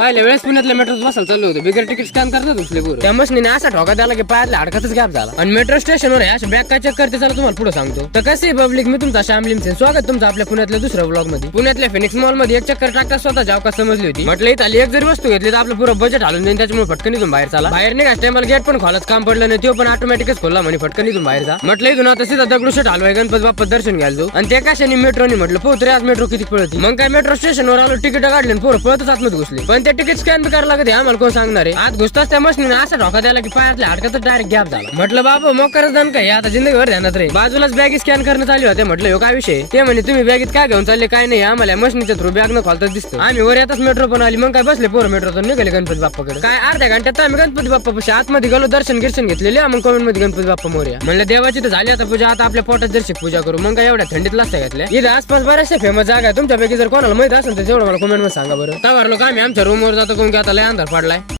पहिल्या वेळेस पुण्यातल्या मेट्रो बसायला चाललो होतो, बिगर तिकीट स्कॅन करतात दुसरे पोरं. त्या मशीनीने असा ठोका त्याला की पायातल्या हाडकातच गॅप झाला. आणि मेट्रो स्टेशनवर अशा बॅग काय चेक करते चला तुम्हाला पुढे सांगतो. तर कसे पब्लिक, मी तुमचा श्यामलिम सिंग, स्वागत तुमचं आपल्या पुण्यातल्या दुसऱ्या ब्लॉग मध्ये. पुण्यातल्या फिनिक्स मॉल मध्ये एक चक्कर टाकता स्वतःची अवकाश समजली होती. म्हटलं इथं एक जरी वस्तू घेतली तर आपलं पुरं बजेट हालून जाईल, त्याच्यामुळे फटकन इथून बाहेर चला. बाहेर निघा टेम्पल गेट पण खोलाच काम पडलं नाही, तो पण ऑटोमॅटिकच खोलला म्हणे फटकन इथून बाहेर जा. म्हटलं इथून आता सीधा दगडूशेठ हलवाई गणपती बाप्पा दर्शन घ्यायचो. आणि त्या कशाने मेट्रोने म्हटलं पोहतरे आज मेट्रो किती पळती. मग काय मेट्रो स्टेशनवर आलो, तिकीट काढले पोरं पळतच आतमध्ये घुसले. पण ते तिकीट स्कॅन करायला लागत आम्हाला कोण सांगणार आहे. आत घुसताच त्या मशीने असा ठोका द्याला की पायातल्या हाडकात डायरेक्ट गॅप झाला. म्हटलं बाबा मग करत जाण काय आता जिंदगीवर ध्यानात रे. बाजूलाच बॅग स्कॅन करणं चालू होते. म्हटलं हो काय विषय. ते म्हणे तुम्ही बॅगेत काय घेऊन चालले काय नाही, आम्हाला मशीनच्या थ्रू बॅग न खोलताच दिसतं. आम्ही वर येतच मेट्रो पण आली. मग काय बसले पोरं मेट्रोतून निघाले गणपती बाप्पाकडे. काय अर्ध्या घंट्यात आम्ही गणपती बाप्पा पाशी आतमध्ये गेलो, दर्शन घेतलेले. मग कमेंट मध्ये गणपती बाप्पा मोरया म्हणलं. देवाची तर झाली आता पूजा, आता आपल्या पोटात जर पूजा करू. मग काय एवढ्या थंडीत लास्ता घेतल्या. इथं आसपास बऱ्याचशा फेमस जागा आहे, तुमच्यापैकी जर कोणाला माहित असेल तर तेवढं मला कमेंट मध्ये सांगा बरं. तवार लोक आम्ही आमच्या रूमवर जातो, कोण की आता लय अंधार पडलाय.